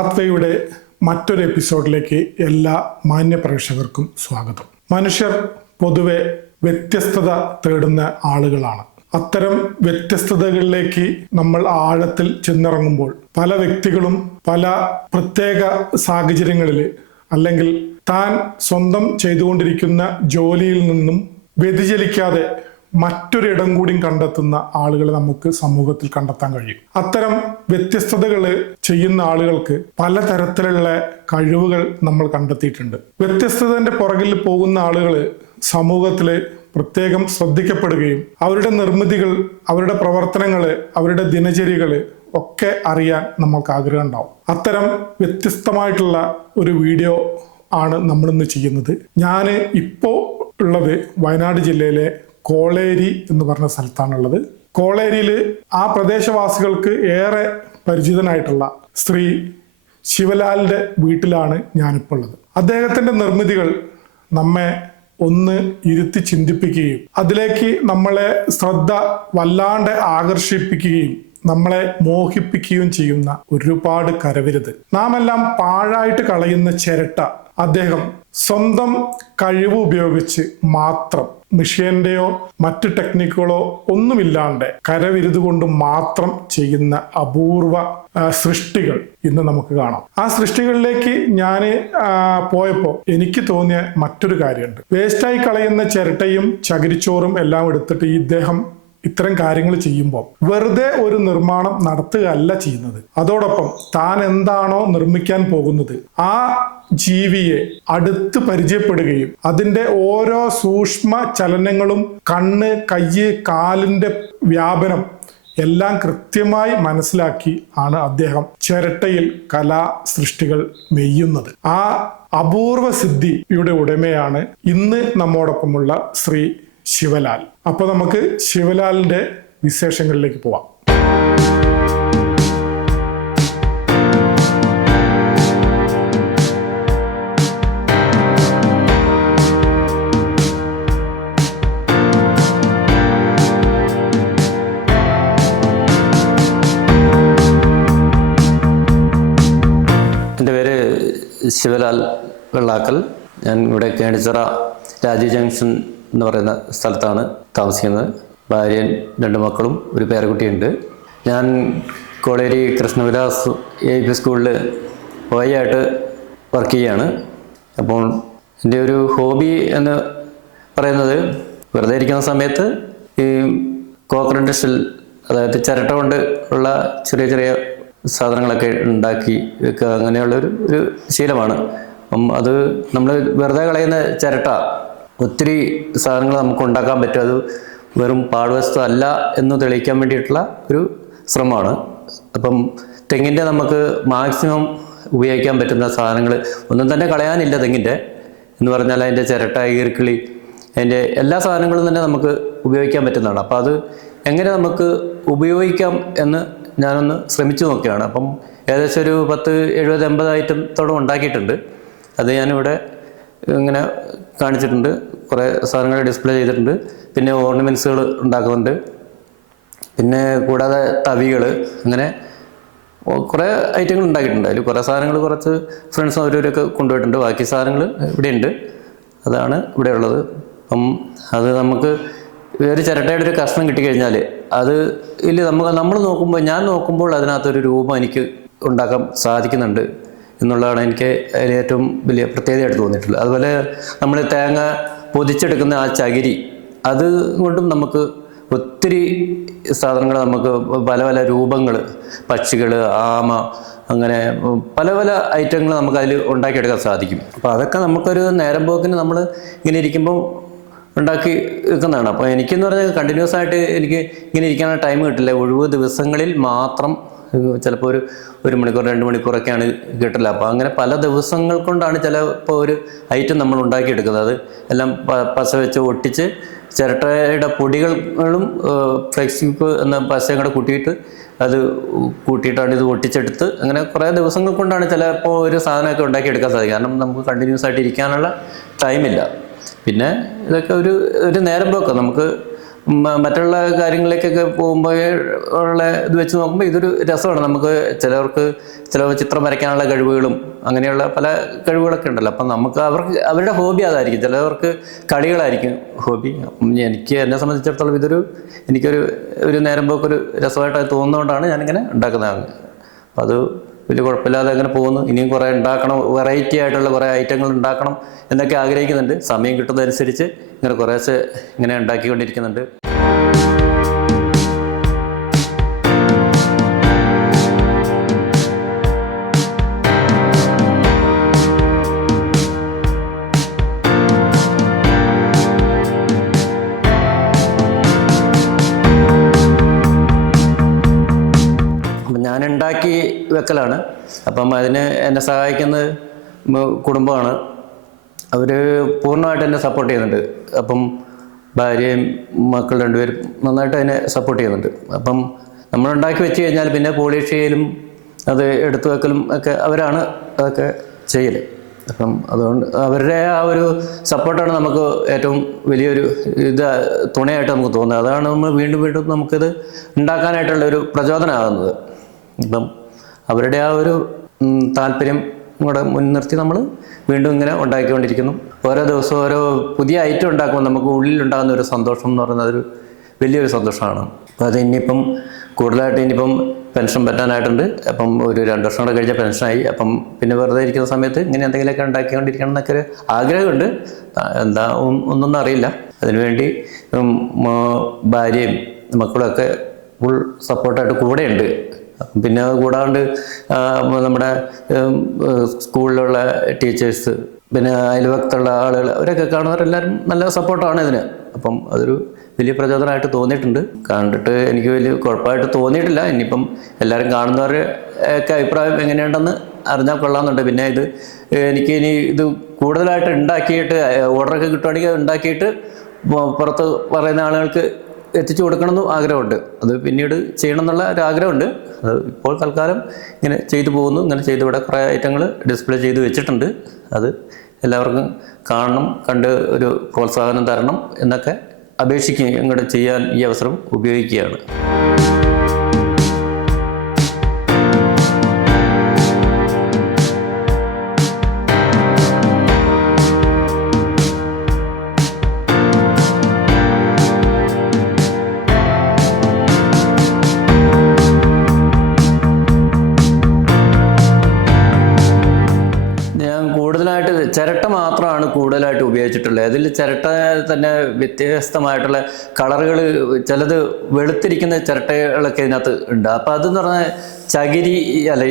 പാത്വയുടെ മറ്റൊരു എപ്പിസോഡിലേക്ക് എല്ലാ മാന്യ പ്രേക്ഷകർക്കും സ്വാഗതം. മനുഷ്യർ പൊതുവെ വ്യത്യസ്തത തേടുന്ന ആളുകളാണ്. അത്തരം വ്യത്യസ്തതകളിലേക്ക് നമ്മൾ ആഴത്തിൽ ചെന്നിറങ്ങുമ്പോൾ പല വ്യക്തികളും പല പ്രത്യേക സാഹചര്യങ്ങളിൽ അല്ലെങ്കിൽ താൻ സ്വന്തം ചെയ്തുകൊണ്ടിരിക്കുന്ന ജോലിയിൽ നിന്നും വ്യതിചലിക്കാതെ മറ്റൊരിടം കൂടി കണ്ടെത്തുന്ന ആളുകളെ നമുക്ക് സമൂഹത്തിൽ കണ്ടെത്താൻ കഴിയും. അത്തരം വ്യത്യസ്തതകൾ ചെയ്യുന്ന ആളുകൾക്ക് പലതരത്തിലുള്ള കഴിവുകൾ നമ്മൾ കണ്ടെത്തിയിട്ടുണ്ട്. വ്യത്യസ്തതന്റെ പുറകിൽ പോകുന്ന ആളുകൾ സമൂഹത്തിൽ പ്രത്യേകം ശ്രദ്ധിക്കപ്പെടുകയും അവരുടെ നിർമ്മിതികൾ അവരുടെ പ്രവർത്തനങ്ങൾ അവരുടെ ദിനചര്യകൾ ഒക്കെ അറിയാൻ നമ്മൾക്ക് ആഗ്രഹം ഉണ്ടാവും. അത്തരം വ്യത്യസ്തമായിട്ടുള്ള ഒരു വീഡിയോ ആണ് നമ്മളിന്ന് ചെയ്യുന്നത്. ഞാൻ ഇപ്പോൾ ഉള്ളത് വയനാട് ജില്ലയിലെ കോളേരി എന്ന് പറഞ്ഞ സ്ഥലത്താണുള്ളത്. കോളേരിയിൽ ആ പ്രദേശവാസികൾക്ക് ഏറെ പരിചിതനായിട്ടുള്ള ശ്രീ ശിവലാലിന്റെ വീട്ടിലാണ് ഞാനിപ്പോൾ ഉള്ളത് അദ്ദേഹത്തിന്റെ നിർമ്മിതികൾ നമ്മെ ഒന്ന് ഇരുത്തി ചിന്തിപ്പിക്കുകയും അതിലേക്ക് നമ്മളെ ശ്രദ്ധ വല്ലാണ്ട് ആകർഷിപ്പിക്കുകയും നമ്മളെ മോഹിപ്പിക്കുകയും ചെയ്യുന്ന ഒരുപാട് കരവിരുത്. നാം എല്ലാം പാഴായിട്ട് കളയുന്ന ചിരട്ട അദ്ദേഹം സ്വന്തം കഴിവ് ഉപയോഗിച്ച് മാത്രം മിഷ്യന്റെയോ മറ്റ് ടെക്നിക്കുകളോ ഒന്നുമില്ലാണ്ട് കരവിരുത് കൊണ്ട് മാത്രം ചെയ്യുന്ന അപൂർവ സൃഷ്ടികൾ ഇന്ന് നമുക്ക് കാണാം. ആ സൃഷ്ടികളിലേക്ക് ഞാൻ പോയപ്പോൾ എനിക്ക് തോന്നിയ മറ്റൊരു കാര്യമുണ്ട്. വേസ്റ്റായി കളയുന്ന ചിരട്ടയും ചകിരിച്ചോറും എല്ലാം എടുത്തിട്ട് ഇദ്ദേഹം ഇത്തരം കാര്യങ്ങൾ ചെയ്യുമ്പോൾ വെറുതെ ഒരു നിർമ്മാണം നടത്തുകയല്ല ചെയ്യുന്നത്. അതോടൊപ്പം താൻ എന്താണോ നിർമ്മിക്കാൻ പോകുന്നത് ആ ജീവിയെ അടുത്ത് പരിചയപ്പെടുകയും അതിന്റെ ഓരോ സൂക്ഷ്മ ചലനങ്ങളും കണ്ണ് കയ്യ് കാലിന്റെ വ്യാപനം എല്ലാം കൃത്യമായി മനസ്സിലാക്കി ആണ് അദ്ദേഹം ചിരട്ടയിൽ കലാ സൃഷ്ടികൾ മെയ്യുന്നത്. ആ അപൂർവ സിദ്ധിയുടെ ഉടമയാണ് ഇന്ന് നമ്മോടൊപ്പമുള്ള ശ്രീ ശിവലാൽ. അപ്പൊ നമുക്ക് ശിവലാലിന്റെ വിശേഷങ്ങളിലേക്ക് പോവാം. ശിവലാൽ വെള്ളാക്കൽ. ഞാൻ ഇവിടെ കേണിച്ചിറ രാജീവ് ജംഗ്ഷൻ എന്ന് പറയുന്ന സ്ഥലത്താണ് താമസിക്കുന്നത്. ഭാര്യയും രണ്ട് മക്കളും ഒരു പേരക്കുട്ടിയുണ്ട്. ഞാൻ കോളേരി കൃഷ്ണവിലാസ് എ പി സ്കൂളിൽ പോയായിട്ട് വർക്ക് ചെയ്യുകയാണ് അപ്പോൾ എന്റെ ഒരു ഹോബി എന്ന് പറയുന്നത് വെറുതെ ഇരിക്കുന്ന സമയത്ത് ഈ കോക്കനട്ട് ഷെൽ അതായത് ചിരട്ട കൊണ്ട് ഉള്ള ചെറിയ ചെറിയ സാധനങ്ങളൊക്കെ ഉണ്ടാക്കി വെക്കുക അങ്ങനെയുള്ള ഒരു ഒരു ശീലമാണ്. അപ്പം അത് നമ്മൾ വെറുതെ കളയുന്ന ചിരട്ട ഒത്തിരി സാധനങ്ങൾ നമുക്ക് ഉണ്ടാക്കാൻ പറ്റും. അത് വെറും പാഴ്വസ്തു അല്ല എന്ന് തെളിയിക്കാൻ വേണ്ടിയിട്ടുള്ള ഒരു ശ്രമമാണ്. അപ്പം തെങ്ങിന്റെ നമുക്ക് മാക്സിമം ഉപയോഗിക്കാൻ പറ്റുന്ന സാധനങ്ങൾ ഒന്നും തന്നെ കളയാനില്ല തെങ്ങിന്റെ. എന്ന് പറഞ്ഞാൽ അതിന്റെ ചിരട്ട ഈർക്കിളി അതിന്റെ എല്ലാ സാധനങ്ങളും തന്നെ നമുക്ക് ഉപയോഗിക്കാൻ പറ്റുന്നതാണ്. അപ്പോൾ അത് എങ്ങനെ നമുക്ക് ഉപയോഗിക്കാം എന്ന് ഞാനൊന്ന് ശ്രമിച്ചു നോക്കിയാണ് അപ്പം ഏകദേശം ഒരു പത്ത് എഴുപത് എൺപത് ഐറ്റത്തോളം ഉണ്ടാക്കിയിട്ടുണ്ട്. അത് ഞാനിവിടെ ഇങ്ങനെ കാണിച്ചിട്ടുണ്ട്. കുറേ സാധനങ്ങൾ ഡിസ്പ്ലേ ചെയ്തിട്ടുണ്ട്. പിന്നെ ഓർണമെന്റ്സുകൾ ഉണ്ടാക്കുന്നുണ്ട്. പിന്നെ കൂടാതെ തവികൾ അങ്ങനെ കുറേ ഐറ്റങ്ങൾ ഉണ്ടാക്കിയിട്ടുണ്ട്. അതിൽ കുറേ സാധനങ്ങൾ കുറച്ച് ഫ്രണ്ട്സും അവരവരൊക്കെ കൊണ്ടുപോയിട്ടുണ്ട്. ബാക്കി സാധനങ്ങൾ ഇവിടെയുണ്ട്. അതാണ് ഇവിടെ ഉള്ളത്. അപ്പം അത് നമുക്ക് ഒരു ചിരട്ടയുടെ ഒരു കഷ്ണം കിട്ടിക്കഴിഞ്ഞാൽ അത് ഇല്ല നമുക്ക് നമ്മൾ നോക്കുമ്പോൾ ഞാൻ നോക്കുമ്പോൾ അതിനകത്തൊരു രൂപം എനിക്ക് ഉണ്ടാക്കാൻ സാധിക്കുന്നുണ്ട്. എന്നുള്ളതാണ് എനിക്ക് അതിൽ ഏറ്റവും വലിയ പ്രത്യേകതയായിട്ട് തോന്നിയിട്ടുള്ളത്. അതുപോലെ നമ്മൾ തേങ്ങ പൊതിച്ചെടുക്കുന്ന ആ ചകിരി അത് കൊണ്ടും നമുക്ക് ഒത്തിരി സാധനങ്ങൾ നമുക്ക് പല പല രൂപങ്ങൾ പക്ഷികൾ ആമ അങ്ങനെ പല പല ഐറ്റങ്ങൾ നമുക്ക് അതിൽ ഉണ്ടാക്കിയെടുക്കാൻ സാധിക്കും. അപ്പോൾ അതൊക്കെ നമുക്കൊരു നേരം പോക്കിന് നമ്മൾ ഇങ്ങനെ ഇരിക്കുമ്പോൾ ഉണ്ടാക്കി വെക്കുന്നതാണ്. അപ്പോൾ എനിക്കെന്ന് പറഞ്ഞാൽ കണ്ടിന്യൂസ് ആയിട്ട് എനിക്ക് ഇങ്ങനെ ഇരിക്കാനുള്ള ടൈം കിട്ടില്ല. ഒഴിവ് ദിവസങ്ങളിൽ മാത്രം ചിലപ്പോൾ ഒരു ഒരു മണിക്കൂർ രണ്ട് മണിക്കൂറൊക്കെയാണ് കിട്ടില്ല അപ്പോൾ അങ്ങനെ പല ദിവസങ്ങൾ കൊണ്ടാണ് ചിലപ്പോൾ ഒരു ഐറ്റം നമ്മൾ ഉണ്ടാക്കിയെടുക്കുന്നത്. അത് എല്ലാം പശ വെച്ച് ഒട്ടിച്ച് ചിരട്ടയുടെ പൊടികളും ഫ്ലെക്സിപ്പ് എന്ന പശയും കൂടെ കൂട്ടിയിട്ട് അത് കൂട്ടിയിട്ടാണ് ഇത് ഒട്ടിച്ചെടുത്ത് അങ്ങനെ കുറേ ദിവസങ്ങൾ കൊണ്ടാണ് ചിലപ്പോൾ ഒരു സാധനമൊക്കെ ഉണ്ടാക്കിയെടുക്കാൻ സാധിക്കുക കാരണം നമുക്ക് കണ്ടിന്യൂസ് ആയിട്ട് ഇരിക്കാനുള്ള ടൈമില്ല. പിന്നെ ഇതൊക്കെ ഒരു ഒരു നേരം പോക്കാം നമുക്ക് മറ്റുള്ള കാര്യങ്ങളിലേക്കൊക്കെ പോകുമ്പോൾ ഉള്ള ഇത് വെച്ച് നോക്കുമ്പോൾ ഇതൊരു രസമാണ്. നമുക്ക് ചിലവർക്ക് ചില ചിത്രം വരയ്ക്കാനുള്ള കഴിവുകളും അങ്ങനെയുള്ള പല കഴിവുകളൊക്കെ ഉണ്ടല്ലോ. അപ്പം നമുക്ക് അവർക്ക് അവരുടെ ഹോബി അതായിരിക്കും. ചിലവർക്ക് കളികളായിരിക്കും ഹോബി. എനിക്ക് എന്നെ സംബന്ധിച്ചിടത്തോളം ഇതൊരു എനിക്കൊരു ഒരു നേരം പോക്കൊരു രസമായിട്ട് തോന്നുന്നതുകൊണ്ടാണ് ഞാനിങ്ങനെ ഉണ്ടാക്കുന്നത്. അപ്പം അത് വലിയ കുഴപ്പമില്ലാതെ അങ്ങനെ പോകുന്നു. ഇനിയും കുറേ ഉണ്ടാക്കണം. വെറൈറ്റി ആയിട്ടുള്ള കുറേ ഐറ്റങ്ങൾ ഉണ്ടാക്കണം എന്നൊക്കെ ആഗ്രഹിക്കുന്നുണ്ട്. സമയം കിട്ടുന്നതനുസരിച്ച് ഇങ്ങനെ കുറേശ്ശെ ഇങ്ങനെ ഉണ്ടാക്കിക്കൊണ്ടിരിക്കുന്നുണ്ട്. ഉണ്ടാക്കി വെക്കലാണ്. അപ്പം അതിന് എന്നെ സഹായിക്കുന്ന കുടുംബമാണ്. അവർ പൂർണമായിട്ട് എന്നെ സപ്പോർട്ട് ചെയ്യുന്നുണ്ട്. അപ്പം ഭാര്യയും മക്കൾ രണ്ടുപേരും നന്നായിട്ട് അതിനെ സപ്പോർട്ട് ചെയ്യുന്നുണ്ട്. അപ്പം നമ്മൾ ഉണ്ടാക്കി വെച്ച് കഴിഞ്ഞാൽ പിന്നെ പോളിഷ് ചെയ്യലും അത് എടുത്തു വെക്കലും ഒക്കെ അവരാണ് അതൊക്കെ ചെയ്യൽ അപ്പം അതുകൊണ്ട് അവരുടെ ആ ഒരു സപ്പോർട്ടാണ് നമുക്ക് ഏറ്റവും വലിയൊരു ഇത് തുണയായിട്ട് നമുക്ക് തോന്നുന്നത്. അതാണ് നമ്മൾ വീണ്ടും വീണ്ടും നമുക്കിത് ഉണ്ടാക്കാനായിട്ടുള്ള ഒരു പ്രചോദനമാകുന്നത്. ഇപ്പം അവരുടെ ആ ഒരു താല്പര്യം കൂടെ മുൻനിർത്തി നമ്മൾ വീണ്ടും ഇങ്ങനെ ഉണ്ടാക്കിക്കൊണ്ടിരിക്കുന്നു. ഓരോ ദിവസവും ഓരോ പുതിയ ഐറ്റം ഉണ്ടാക്കുമ്പോൾ നമുക്ക് ഉള്ളിലുണ്ടാകുന്ന ഒരു സന്തോഷം എന്ന് പറയുന്നത് ഒരു വലിയൊരു സന്തോഷമാണ്. അപ്പോൾ അത് ഇനിയിപ്പം കൂടുതലായിട്ട് ഇനിയിപ്പം പെൻഷൻ പറ്റാനായിട്ടുണ്ട്. അപ്പം ഒരു രണ്ട് വർഷം കൂടെ കഴിഞ്ഞാൽ പെൻഷനായി. അപ്പം പിന്നെ വെറുതെ ഇരിക്കുന്ന സമയത്ത് ഇങ്ങനെ എന്തെങ്കിലുമൊക്കെ ഉണ്ടാക്കിക്കൊണ്ടിരിക്കണം എന്നൊക്കെ ഒരു ആഗ്രഹമുണ്ട് എന്താ ഒന്നൊന്നും അറിയില്ല. അതിനുവേണ്ടി ഭാര്യയും മക്കളൊക്കെ ഫുൾ സപ്പോർട്ടായിട്ട് കൂടെയുണ്ട്. പിന്നെ കൂടാണ്ട് നമ്മുടെ സ്കൂളിലുള്ള ടീച്ചേഴ്സ് പിന്നെ അയൽവക്കത്തുള്ള ആളുകൾ അവരൊക്കെ കാണുന്നവരെല്ലാവരും നല്ല സപ്പോർട്ടാണ് ഇതിന്. അപ്പം അതൊരു വലിയ പ്രചോദനമായിട്ട് തോന്നിയിട്ടുണ്ട്. കണ്ടിട്ട് എനിക്ക് വലിയ കുഴപ്പമായിട്ട് തോന്നിയിട്ടില്ല. ഇനിയിപ്പം എല്ലാവരും കാണുന്നവരുടെ ഒക്കെ അഭിപ്രായം എങ്ങനെയുണ്ടെന്ന് അറിഞ്ഞാൽ കൊള്ളാമെന്നുണ്ട്. പിന്നെ ഇത് എനിക്ക് ഇനി ഇത് കൂടുതലായിട്ട് ഉണ്ടാക്കിയിട്ട് ഓർഡറൊക്കെ കിട്ടുവാണെങ്കിൽ അത് ഉണ്ടാക്കിയിട്ട് പുറത്ത് പറയുന്ന ആളുകൾക്ക് എത്തിച്ചു കൊടുക്കണമെന്നും ആഗ്രഹമുണ്ട്. അത് പിന്നീട് ചെയ്യണം എന്നുള്ള ഒരു ആഗ്രഹമുണ്ട്. അത് ഇപ്പോൾ തൽക്കാലം ഇങ്ങനെ ചെയ്തു പോകുന്നു. ഇങ്ങനെ ചെയ്ത് ഇവിടെ കുറേ ഐറ്റങ്ങൾ ഡിസ്പ്ലേ ചെയ്ത് വെച്ചിട്ടുണ്ട്. അത് എല്ലാവർക്കും കാണണം കണ്ട് ഒരു പ്രോത്സാഹനം തരണം എന്നൊക്കെ അപേക്ഷിക്കുകയും ഇങ്ങോട്ട് ചെയ്യാൻ ഈ അവസരം ഉപയോഗിക്കുകയാണ്. ഉപയോഗിച്ചിട്ടുള്ളത് അതിൽ ചിരട്ട തന്നെ വ്യത്യസ്തമായിട്ടുള്ള കളറുകൾ ചിലത് വെളുത്തിരിക്കുന്ന ചിരട്ടകളൊക്കെ ഇതിനകത്ത് ഉണ്ട്. അപ്പോൾ അതെന്ന് പറഞ്ഞാൽ ചകിരി അല്ല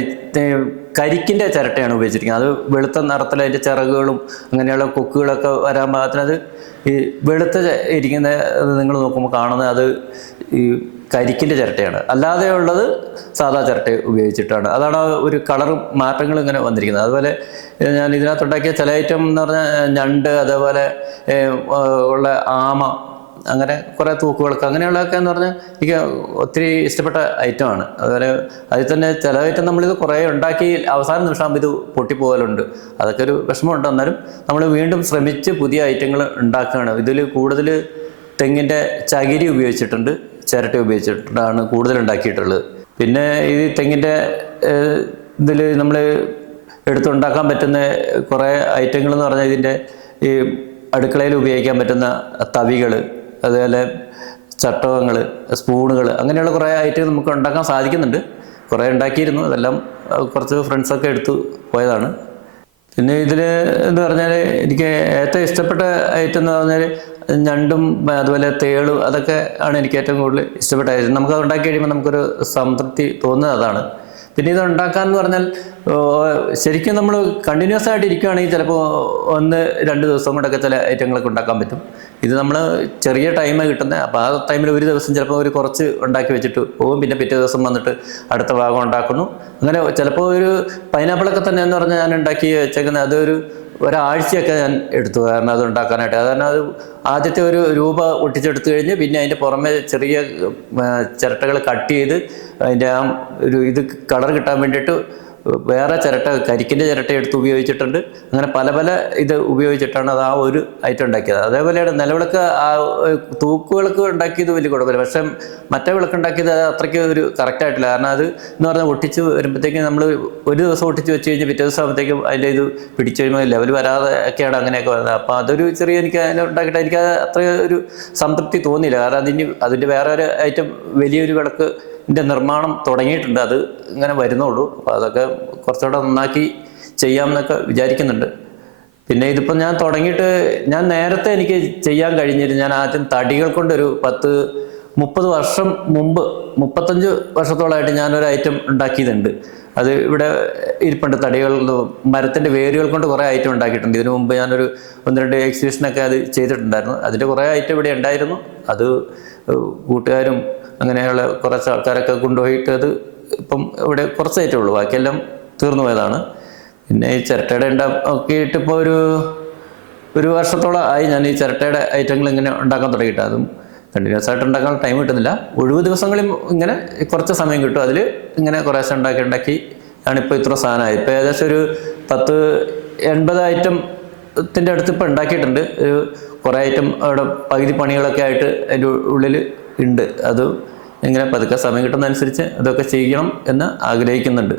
കരിക്കിന്റെ ചിരട്ടയാണ് ഉപയോഗിച്ചിരിക്കുന്നത്. അത് വെളുത്ത നിറത്തിൽ അതിന്റെ ചിറകുകളും അങ്ങനെയുള്ള കൊക്കുകളൊക്കെ വരാൻ പാകത്തിന് അത് ഈ വെളുത്ത ഇരിക്കുന്ന നിങ്ങൾ നോക്കുമ്പോൾ കാണുന്നത് അത് ഈ കരിക്കിന്റെ ചിരട്ടയാണ്. അല്ലാതെ ഉള്ളത് സാധാ ചിരട്ട ഉപയോഗിച്ചിട്ടാണ്. അതാണ് ഒരു കളർ മാറ്റങ്ങൾ ഇങ്ങനെ വന്നിരിക്കുന്നത്. അതുപോലെ ഞാൻ ഇതിനകത്തുണ്ടാക്കിയ ചില ഐറ്റം എന്ന് പറഞ്ഞാൽ ഞണ്ട് അതേപോലെ ഉള്ള ആമ അങ്ങനെ കുറേ തൂക്കുകൾക്ക് അങ്ങനെയുള്ളതൊക്കെ എന്ന് പറഞ്ഞാൽ എനിക്ക് ഒത്തിരി ഇഷ്ടപ്പെട്ട ഐറ്റമാണ് അതുപോലെ അതിൽ തന്നെ ചില ഐറ്റം നമ്മളിത് കുറേ ഉണ്ടാക്കി അവസാന നിമിഷമാകുമ്പോൾ ഇത് പൊട്ടിപ്പോകലുണ്ട്. അതൊക്കെ ഒരു വിഷമമുണ്ട്. എന്നാലും നമ്മൾ വീണ്ടും ശ്രമിച്ച് പുതിയ ഐറ്റങ്ങൾ ഉണ്ടാക്കുകയാണ്. ഇതിൽ കൂടുതൽ തെങ്ങിന്റെ ചകിരി ഉപയോഗിച്ചിട്ടുണ്ട്. ചിരട്ട ഉപയോഗിച്ചിട്ടാണ് കൂടുതൽ ഉണ്ടാക്കിയിട്ടുള്ളത് പിന്നെ ഈ തെങ്ങിന്റെ ഇതിൽ നമ്മൾ എടുത്തുണ്ടാക്കാൻ പറ്റുന്ന കുറേ ഐറ്റങ്ങൾ എന്ന് പറഞ്ഞാൽ ഇതിന്റെ ഈ അടുക്കളയിൽ ഉപയോഗിക്കാൻ പറ്റുന്ന തവികൾ അതുപോലെ ചട്ടകങ്ങൾ സ്പൂണുകൾ അങ്ങനെയുള്ള കുറേ ഐറ്റം നമുക്ക് ഉണ്ടാക്കാൻ സാധിക്കുന്നുണ്ട്. കുറേ ഉണ്ടാക്കിയിരുന്നു. അതെല്ലാം കുറച്ച് ഫ്രണ്ട്സൊക്കെ എടുത്തു പോയതാണ്. പിന്നെ ഇതിൽ എന്ന് പറഞ്ഞാൽ എനിക്ക് ഏറ്റവും ഇഷ്ടപ്പെട്ട ഐറ്റം എന്ന് പറഞ്ഞാൽ ഞണ്ടും അതുപോലെ തേളും അതൊക്കെ ആണ് എനിക്ക് ഏറ്റവും കൂടുതൽ ഇഷ്ടപ്പെട്ട ഐറ്റം നമുക്ക് അത് ഉണ്ടാക്കി കഴിയുമ്പോൾ നമുക്കൊരു സംതൃപ്തി തോന്നുന്നത് അതാണ്. പിന്നെ ഇത് ഉണ്ടാക്കാൻ എന്ന് പറഞ്ഞാൽ ശരിക്കും നമ്മൾ കണ്ടിന്യൂസ് ആയിട്ട് ഇരിക്കുകയാണെങ്കിൽ ചിലപ്പോൾ ഒന്ന് രണ്ട് ദിവസം കൊണ്ടൊക്കെ ചില ഐറ്റങ്ങളൊക്കെ ഉണ്ടാക്കാൻ പറ്റും. ഇത് നമ്മൾ ചെറിയ ടൈമേ കിട്ടുന്നത് അപ്പോൾ ആ ടൈമിൽ ഒരു ദിവസം ചിലപ്പോൾ ഒരു കുറച്ച് ഉണ്ടാക്കി വെച്ചിട്ട് പോകും. പിന്നെ പിറ്റേ ദിവസം വന്നിട്ട് അടുത്ത ഭാഗം ഉണ്ടാക്കുന്നു. അങ്ങനെ ചിലപ്പോൾ ഒരു പൈനാപ്പിളൊക്കെ തന്നെ എന്ന് പറഞ്ഞാൽ ഞാൻ ഉണ്ടാക്കി വെച്ചേക്കുന്നത് അതൊരു ഒരാഴ്ചയൊക്കെ ഞാൻ എടുത്തു കാരണം അത് ഉണ്ടാക്കാനായിട്ട് കാരണം അത് ആദ്യത്തെ ഒരു രൂപ ഒട്ടിച്ചെടുത്തു കഴിഞ്ഞ് പിന്നെ അതിന്റെ പുറമെ ചെറിയ ചിരട്ടകൾ കട്ട് ചെയ്ത് അതിന്റെ ആ ഒരു ഇത് കളർ കിട്ടാൻ വേണ്ടിയിട്ട് വേറെ ചിരട്ട കരിക്കിന്റെ ചിരട്ട എടുത്ത് ഉപയോഗിച്ചിട്ടുണ്ട്. അങ്ങനെ പല പല ഇത് ഉപയോഗിച്ചിട്ടാണ് അത് ആ ഒരു ഐറ്റം ഉണ്ടാക്കിയത്. അതേപോലെയാണ് നിലവിളക്ക് ആ ഏഹ്, തൂക്കുവിളക്ക് ഉണ്ടാക്കിയത് വലിയ കുഴപ്പമില്ല. പക്ഷേ മറ്റേ വിളക്ക് ഉണ്ടാക്കിയത് അത് അത്രയ്ക്ക് ഒരു കറക്റ്റ് ആയിട്ടില്ല. കാരണം അത് എന്ന് പറഞ്ഞാൽ ഒട്ടിച്ച് വരുമ്പോഴത്തേക്കും നമ്മൾ ഒരു ദിവസം ഒട്ടിച്ച് വെച്ച് കഴിഞ്ഞ് പിറ്റേ ദിവസം ആകുമ്പോഴത്തേക്കും അതിന്റെ ഇത് പിടിച്ചു കഴിയുമ്പോൾ ലെവൽ വരാതെ ഒക്കെയാണ് അങ്ങനെയൊക്കെ വരുന്നത്. അപ്പോൾ അതൊരു ചെറിയ എനിക്ക് അതിനെ ഉണ്ടാക്കിയിട്ട് എനിക്ക് അത് അത്ര ഒരു സംതൃപ്തി തോന്നിയില്ല. കാരണം അതിന് അതിന്റെ വേറെ ഒരു ഐറ്റം വലിയൊരു വിളക്ക് നിർമ്മാണം തുടങ്ങിയിട്ടുണ്ട്. അത് ഇങ്ങനെ വരുന്നുള്ളൂ. അപ്പോൾ അതൊക്കെ കുറച്ചുകൂടെ നന്നാക്കി ചെയ്യാമെന്നൊക്കെ വിചാരിക്കുന്നുണ്ട്. പിന്നെ ഇതിപ്പോൾ ഞാൻ തുടങ്ങിയിട്ട് ഞാൻ നേരത്തെ എനിക്ക് ചെയ്യാൻ കഴിഞ്ഞിരുന്നു. ഞാൻ ആദ്യം തടികൾ കൊണ്ടൊരു പത്ത് മുപ്പത് വർഷം മുമ്പ് മുപ്പത്തഞ്ച് വർഷത്തോളമായിട്ട് ഞാനൊരു ഐറ്റം ഉണ്ടാക്കിയതുണ്ട് അത് ഇവിടെ ഇരിപ്പുണ്ട്. തടികൾ മരത്തിന്റെ വേരുകൾ കൊണ്ട് കുറേ ഐറ്റം ഉണ്ടാക്കിയിട്ടുണ്ട്. ഇതിനു മുമ്പ് ഞാനൊരു ഒന്ന് രണ്ട് എക്സിബിഷനൊക്കെ അത് ചെയ്തിട്ടുണ്ടായിരുന്നു. അതിന്റെ കുറേ ഐറ്റം ഇവിടെ ഉണ്ടായിരുന്നു. അത് കൂട്ടുകാരും അങ്ങനെയുള്ള കുറച്ച് ആൾക്കാരൊക്കെ കൊണ്ടുപോയിട്ട് അത് ഇപ്പം ഇവിടെ കുറച്ചായിട്ടേ ഐറ്റം ഉള്ളൂ. ബാക്കിയെല്ലാം തീർന്നു പോയതാണ്. പിന്നെ ഈ ചിരട്ടയുടെ ഉണ്ടാക്കിയിട്ട് ഇപ്പോൾ ഒരു ഒരു വർഷത്തോളം ആയി ഞാൻ ഈ ചിരട്ടയുടെ ഐറ്റങ്ങൾ ഇങ്ങനെ ഉണ്ടാക്കാൻ തുടങ്ങിയിട്ട്. അതും കണ്ടിന്യൂസ് ആയിട്ട് ഉണ്ടാക്കാൻ ടൈം കിട്ടുന്നില്ല. ഒഴിവ് ദിവസങ്ങളിൽ ഇങ്ങനെ കുറച്ച് സമയം കിട്ടും. അതിൽ ഇങ്ങനെ കുറേശ്ശെ ഉണ്ടാക്കി ഉണ്ടാക്കി ആണ് ഇപ്പോൾ ഇത്ര സാധനമായി. ഇപ്പോൾ ഏകദേശം ഒരു പത്ത് എൺപത് ഐറ്റത്തിന്റെ അടുത്ത് ഇപ്പോൾ ഉണ്ടാക്കിയിട്ടുണ്ട്. ഒരു കുറേ ഐറ്റം അവിടെ പകുതി പണികളൊക്കെ ആയിട്ട് അതിന്റെ ഉള്ളിൽ ഉണ്ട്. അത് ഇങ്ങനെ പതുക്കെ സമയം കിട്ടുന്നതനുസരിച്ച് അതൊക്കെ ചെയ്യണം എന്ന് ആഗ്രഹിക്കുന്നുണ്ട്.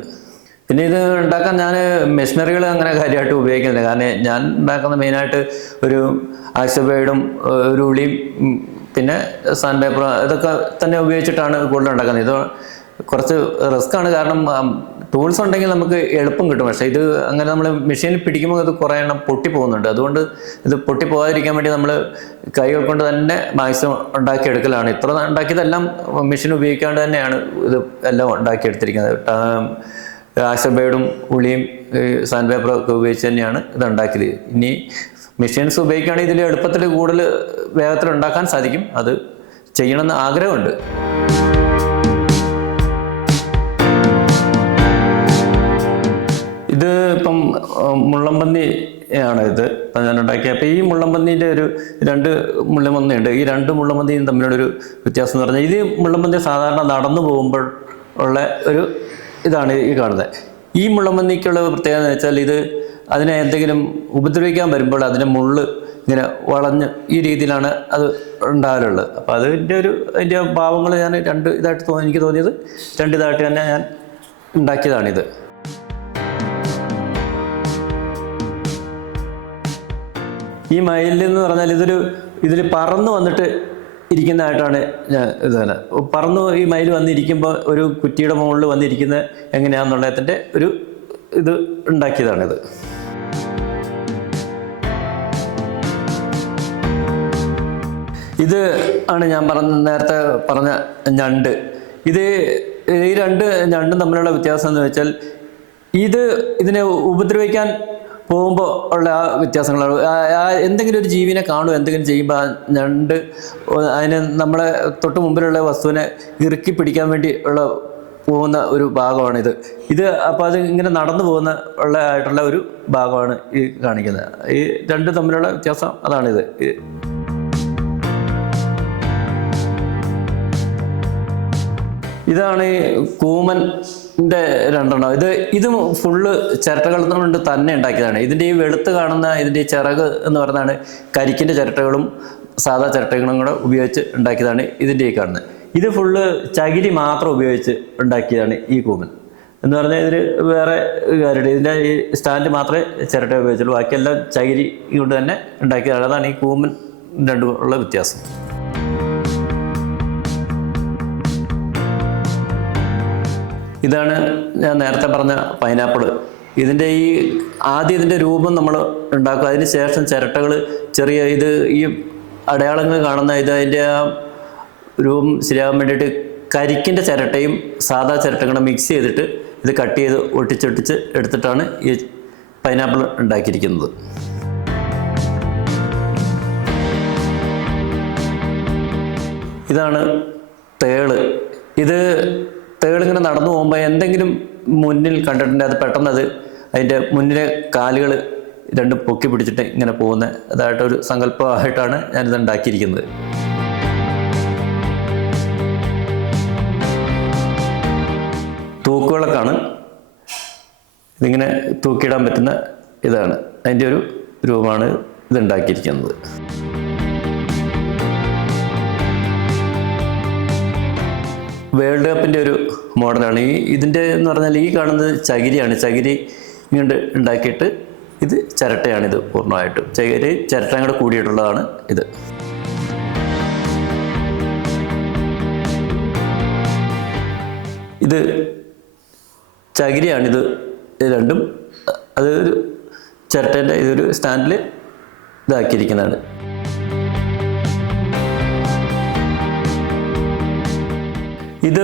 പിന്നെ ഇത് ഉണ്ടാക്കാൻ ഞാൻ മെഷീനറികൾ അങ്ങനെ കാര്യമായിട്ട് ഉപയോഗിക്കുന്നില്ല. കാരണം ഞാൻ ഉണ്ടാക്കുന്ന മെയിനായിട്ട് ഒരു ആശുപേടും ഒരു ഉളിയും പിന്നെ സാൻഡ് പേപ്പർ ഇതൊക്കെ തന്നെ ഉപയോഗിച്ചിട്ടാണ് കൂടുതൽ ഉണ്ടാക്കുന്നത്. ഇത് കുറച്ച് റിസ്ക് ആണ്. കാരണം ടൂൾസ് ഉണ്ടെങ്കിൽ നമുക്ക് എളുപ്പം കിട്ടും. പക്ഷേ ഇത് അങ്ങനെ നമ്മൾ മെഷീനിൽ പിടിക്കുമ്പോൾ അത് കുറേ എണ്ണം പൊട്ടി പോകുന്നുണ്ട് അതുകൊണ്ട് ഇത് പൊട്ടി പോകാതിരിക്കാൻ വേണ്ടി നമ്മൾ കൈകൾ കൊണ്ട് തന്നെ മാക്സിമം ഉണ്ടാക്കിയെടുക്കലാണ്. ഇത്ര ഉണ്ടാക്കിയതെല്ലാം മെഷീൻ ഉപയോഗിക്കാണ്ട് തന്നെയാണ് ഇത് എല്ലാം ഉണ്ടാക്കിയെടുത്തിരിക്കുന്നത്. ആശബേഡും ഉളിയും സാൻഡ് പേപ്പറും ഒക്കെ ഉപയോഗിച്ച് തന്നെയാണ് ഇത് ഉണ്ടാക്കിയത് ഇനി മെഷീൻസ് ഉപയോഗിക്കുകയാണെങ്കിൽ ഇതിൽ എളുപ്പത്തിൽ കൂടുതൽ വേഗത്തിൽ ഉണ്ടാക്കാൻ സാധിക്കും. അത് ചെയ്യണമെന്ന് ആഗ്രഹമുണ്ട്. ഉം, മുള്ളംപന്നി ആണ് ഇത് ഞാൻ ഉണ്ടാക്കിയത് അപ്പോൾ ഈ മുള്ളമ്പന്നീന്റെ ഒരു രണ്ട് മുള്ളംപന്നിയുണ്ട് ഈ രണ്ട് മുള്ളമ്പന്തിയും തമ്മിലുള്ളൊരു വ്യത്യാസം എന്ന് പറഞ്ഞാൽ ഇത് മുള്ളമ്പന്തി സാധാരണ നടന്നു പോകുമ്പോൾ ഉള്ള ഒരു ഇതാണ് ഈ കാണുന്നത്. ഈ മുള്ളമ്പന്നിക്കുള്ള പ്രത്യേകത എന്ന് വെച്ചാൽ ഇത് അതിനെ എന്തെങ്കിലും ഉപദ്രവിക്കാൻ വരുമ്പോൾ അതിന്റെ മുള്ള് ഇങ്ങനെ വളഞ്ഞ് ഈ രീതിയിലാണ് അത് ഉണ്ടാകാറുള്ളത് അപ്പോൾ അതിന്റെ ഒരു അതിന്റെ ഭാവങ്ങൾ ഞാൻ രണ്ട് ഇതായിട്ട് തോന്നി എനിക്ക് തോന്നിയത് രണ്ട് ഇതായിട്ട് തന്നെ ഞാൻ ഉണ്ടാക്കിയതാണിത്. ഈ മയിൽ എന്ന് പറഞ്ഞാൽ ഇതൊരു ഇതിൽ പറന്നു വന്നിട്ട് ഇരിക്കുന്നതായിട്ടാണ് ഞാൻ ഇത് തന്നെ. പറന്ന് ഈ മയിൽ വന്നിരിക്കുമ്പോൾ ഒരു കുറ്റിയുടെ മുകളിൽ വന്നിരിക്കുന്ന എങ്ങനെയാണെന്നുള്ളതിന്റെ ഒരു ഇത് ഉണ്ടാക്കിയതാണിത്. ഇത് ആണ് ഞാൻ പറഞ്ഞ നേരത്തെ പറഞ്ഞ ഞണ്ട്. ഇത് ഈ രണ്ട് ഞണ്ടും തമ്മിലുള്ള വ്യത്യാസം എന്ന് വെച്ചാൽ ഇത് ഇതിനെ ഉപദ്രവിക്കാൻ പോകുമ്പോൾ ഉള്ള ആ വ്യത്യാസങ്ങളാണ് എന്തെങ്കിലും ഒരു ജീവിനെ കാണുമോ എന്തെങ്കിലും ചെയ്യുമ്പോൾ ആ ഞണ്ട് അതിന് നമ്മളെ തൊട്ട് മുമ്പിലുള്ള വസ്തുവിനെ ഇറുക്കി പിടിക്കാൻ വേണ്ടി ഉള്ള പോകുന്ന ഒരു ഭാഗമാണിത്. ഇത് അപ്പോൾ അത് ഇങ്ങനെ നടന്നു പോകുന്ന ഉള്ള ആയിട്ടുള്ള ഒരു ഭാഗമാണ് ഈ കാണിക്കുന്നത്. ഈ രണ്ട് തമ്മിലുള്ള വ്യത്യാസം അതാണിത്. ഇതാണ് ഈ കൂമന്റെ രണ്ടെണ്ണം. ഇത് ഇത് ഫുള്ള് ചിരട്ടകൾ കൊണ്ട് തന്നെ ഉണ്ടാക്കിയതാണ്. ഇതിന്റെ ഈ വെളുത്ത് കാണുന്ന ഇതിന്റെ ഈ ചിറക് എന്ന് പറയുന്നതാണ് കരിക്കിന്റെ ചിരട്ടകളും സാധാ ചിരട്ടകളും കൂടെ ഉപയോഗിച്ച് ഉണ്ടാക്കിയതാണ് ഇതിന്റെ ഈ കാണുന്നത്. ഇത് ഫുള്ള് ചകിരി മാത്രം ഉപയോഗിച്ച് ഉണ്ടാക്കിയതാണ് ഈ കൂമൻ എന്ന് പറഞ്ഞാൽ ഇതിൽ വേറെ കാര്യമില്ല. ഇതിന്റെ ഈ സ്റ്റാൻഡ് മാത്രമേ ചിരട്ട ഉപയോഗിച്ചുള്ളൂ. ബാക്കിയെല്ലാം ചകിരി കൊണ്ട് തന്നെ ഉണ്ടാക്കിയതാണ്. അതാണ് ഈ കൂമൻ രണ്ടുമുള്ള വ്യത്യാസം. ഇതാണ് ഞാൻ നേരത്തെ പറഞ്ഞ പൈനാപ്പിൾ ഇതിന്റെ ഈ ആദ്യം ഇതിന്റെ രൂപം നമ്മൾ ഉണ്ടാക്കുക. അതിന് ശേഷം ചിരട്ടകൾ ചെറിയ ഇത് ഈ അടയാളങ്ങൾ കാണുന്ന ഇത് അതിന്റെ ആ രൂപം ശരിയാകാൻ വേണ്ടിയിട്ട് കരിക്കിന്റെ ചിരട്ടയും സാധാ ചിരട്ടകളും മിക്സ് ചെയ്തിട്ട് ഇത് കട്ട് ചെയ്ത് ഒട്ടിച്ചൊട്ടിച്ച് എടുത്തിട്ടാണ് ഈ പൈനാപ്പിൾ ഉണ്ടാക്കിയിരിക്കുന്നത്. ഇതാണ് തേൾ. ഇത് തേളിങ്ങനെ നടന്നു പോകുമ്പോൾ എന്തെങ്കിലും മുന്നിൽ കണ്ടിട്ടുണ്ടെങ്കിൽ അത് പെട്ടെന്ന് അത് അതിന്റെ മുന്നിലെ കാലുകൾ രണ്ട് പൊക്കി പിടിച്ചിട്ട് ഇങ്ങനെ പോകുന്ന അതായിട്ടൊരു സങ്കല്പമായിട്ടാണ് ഞാനിത് ഉണ്ടാക്കിയിരിക്കുന്നത്. തൂക്കുവിളക്കാണ്. ഇതിങ്ങനെ തൂക്കിയിടാൻ പറ്റുന്ന ഇതാണ്. അതിന്റെ ഒരു രൂപമാണ് ഇത് വേൾഡ് കപ്പിന്റെ ഒരു മോഡലാണ് ഈ ഇതിന്റെ എന്ന് പറഞ്ഞാൽ ഈ കാണുന്നത് ചകിരിയാണ്. ചകിരി ഇങ്ങോട്ട് ഉണ്ടാക്കിയിട്ട് ഇത് ചിരട്ടയാണിത് പൂർണമായിട്ടും. ചകിരി ചിരട്ട കൂടെ കൂടിയിട്ടുള്ളതാണ് ഇത്. ഇത് ചകിരിയാണിത് രണ്ടും. അതൊരു ചിരട്ടേന്റെ ഇതൊരു സ്റ്റാൻഡിൽ ഇതാക്കിയിരിക്കുന്നതാണ്. ഇത്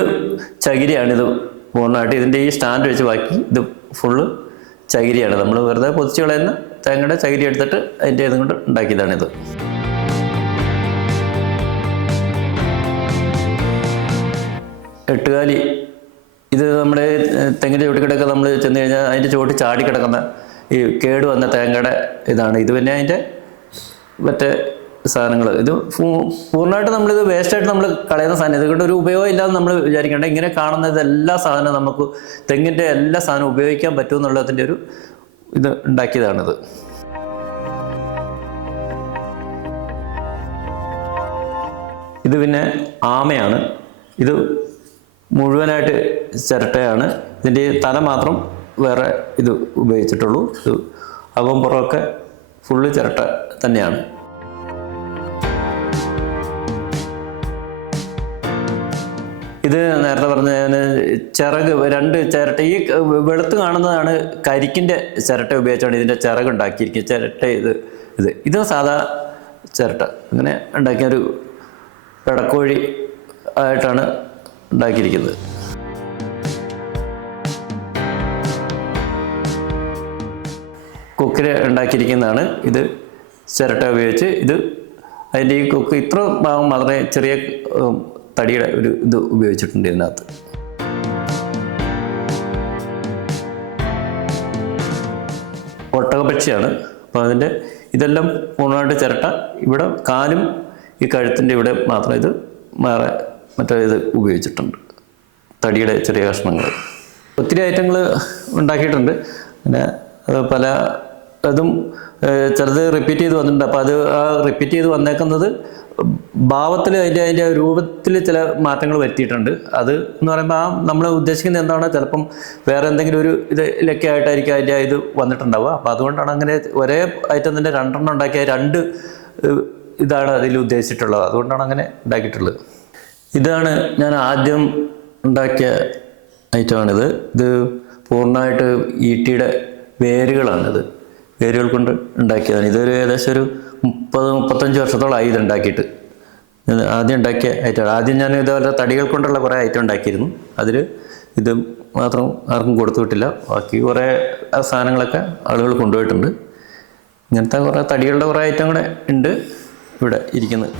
ചകിരിയാണ് ഇത് പൂർണമായിട്ട് ഇതിന്റെ ഈ സ്റ്റാൻഡ് വെച്ച് ബാക്കി ഇത് ഫുള്ള് ചകിരിയാണ്. നമ്മൾ വെറുതെ പൊതിച്ച് കളയുന്ന തേങ്ങയുടെ ചകിരി എടുത്തിട്ട് അതിന്റെ ഇതും കൊണ്ട് ഉണ്ടാക്കിയതാണിത് എട്ടുകാലി ഇത് നമ്മുടെ തെങ്ങിന്റെ ചുവട്ടിക്കിടക്കെ നമ്മൾ ചെന്ന് കഴിഞ്ഞാൽ അതിന്റെ ചോട്ടി ചാടി കിടക്കുന്ന ഈ കേട് വന്ന തേങ്ങയുടെ ഇതാണ്. ഇത് പിന്നെ അതിന്റെ മറ്റേ സാധനങ്ങൾ ഇത് പൂർണമായിട്ട് നമ്മളിത് വേസ്റ്റായിട്ട് നമ്മൾ കളയുന്ന സാധനം. ഇതുകൊണ്ട് ഒരു ഉപയോഗം ഇല്ലാന്ന് നമ്മൾ വിചാരിക്കേണ്ട. ഇങ്ങനെ കാണുന്ന എല്ലാ സാധനവും നമുക്ക് തെങ്ങിന്റെ എല്ലാ സാധനവും ഉപയോഗിക്കാൻ പറ്റുമെന്നുള്ളതിന്റെ ഒരു ഇത് ഉണ്ടാക്കിയതാണിത്. ഇത് പിന്നെ ആമയാണ്. ഇത് മുഴുവനായിട്ട് ചിരട്ടയാണ്. ഇതിന്റെ തല മാത്രം വേറെ ഇത് ഉപയോഗിച്ചിട്ടുള്ളൂ. ഇത് അകം പുറമൊക്കെ ഫുള്ള് ചിരട്ട തന്നെയാണ്. ഇത് നേരത്തെ പറഞ്ഞ ചിറക് രണ്ട് ചിരട്ട ഈ വെളുത്ത് കാണുന്നതാണ് കരിക്കിന്റെ ചിരട്ട ഉപയോഗിച്ചാണ് ഇതിന്റെ ചിറക് ഉണ്ടാക്കിയിരിക്കുന്നത് ചിരട്ട ഇത് ഇത്. ഇത് സാധാ ചിരട്ട. അങ്ങനെ ഉണ്ടാക്കിയ ഒരു പിടക്കോഴി ആയിട്ടാണ് ഉണ്ടാക്കിയിരിക്കുന്നത്. കുക്കിൽ ഉണ്ടാക്കിയിരിക്കുന്നതാണ് ഇത് ചിരട്ട ഉപയോഗിച്ച് ഇത് അതിന്റെ ഈ കുക്ക് ഇത്ര ഭാഗം മാത്രമേ ചെറിയ തടിയുടെ ഒരു ഇത് ഉപയോഗിച്ചിട്ടുണ്ട് ഇതിനകത്ത്. ഒട്ടകപക്ഷിയാണ് അപ്പോൾ അതിന്റെ ഇതെല്ലാം പൂർണമായിട്ട് ചിരട്ട. ഇവിടെ കാലും ഈ കഴുത്തിന്റെ ഇവിടെ മാത്രം ഇത് വേറെ മറ്റേ ഇത് ഉപയോഗിച്ചിട്ടുണ്ട്. തടിയുടെ ചെറിയ കഷ്ണങ്ങൾ. ഒത്തിരി ഐറ്റങ്ങൾ ഉണ്ടാക്കിയിട്ടുണ്ട്. പിന്നെ അത് പല അതും ചിലത് റിപ്പീറ്റ് ചെയ്ത് വന്നിട്ടുണ്ട്. അപ്പോൾ അത് ആ റിപ്പീറ്റ് ചെയ്ത് വന്നേക്കുന്നത് ഭാവത്തിൽ അതിന്റെ അതിന്റെ രൂപത്തിൽ ചില മാറ്റങ്ങൾ വരുത്തിയിട്ടുണ്ട്. അത് എന്ന് പറയുമ്പോൾ ആ നമ്മൾ ഉദ്ദേശിക്കുന്നത് എന്താണോ ചിലപ്പം വേറെ എന്തെങ്കിലും ഒരു ഇതിലൊക്കെ ആയിട്ടായിരിക്കും അതിന്റെ ഇത് വന്നിട്ടുണ്ടാവുക. അപ്പോൾ അതുകൊണ്ടാണ് അങ്ങനെ ഒരേ ഐറ്റം തന്നെ രണ്ടെണ്ണം ഉണ്ടാക്കിയ രണ്ട് ഇതാണ് അതിൽ ഉദ്ദേശിച്ചിട്ടുള്ളത്. അതുകൊണ്ടാണ് അങ്ങനെ ഉണ്ടാക്കിയിട്ടുള്ളത്. ഇതാണ് ഞാൻ ആദ്യം ഉണ്ടാക്കിയ ഐറ്റമാണിത് ഇത് പൂർണമായിട്ട് ഈട്ടിയുടെ വേരുകളാണിത്. വേരുകൾ കൊണ്ട് ഉണ്ടാക്കിയതാണ്. ഇതൊരു ഏകദേശം ഒരു മുപ്പത് മുപ്പത്തഞ്ച് വർഷത്തോളമായി ഇത് ഉണ്ടാക്കിയിട്ട്. ആദ്യം ഉണ്ടാക്കിയ ഐറ്റം ആദ്യം ഞാൻ ഇതുപോലെ തടികൾ കൊണ്ടുള്ള കുറേ ഐറ്റം ഉണ്ടാക്കിയിരുന്നു. അതിൽ ഇത് മാത്രം ആർക്കും കൊടുത്തു വിട്ടില്ല. ബാക്കി കുറേ സാധനങ്ങളൊക്കെ ആളുകൾ കൊണ്ടുപോയിട്ടുണ്ട്. ഇങ്ങനത്തെ കുറേ തടികളുടെ കുറേ ഐറ്റം കൂടെ ഉണ്ട് ഇവിടെ ഇരിക്കുന്നത്.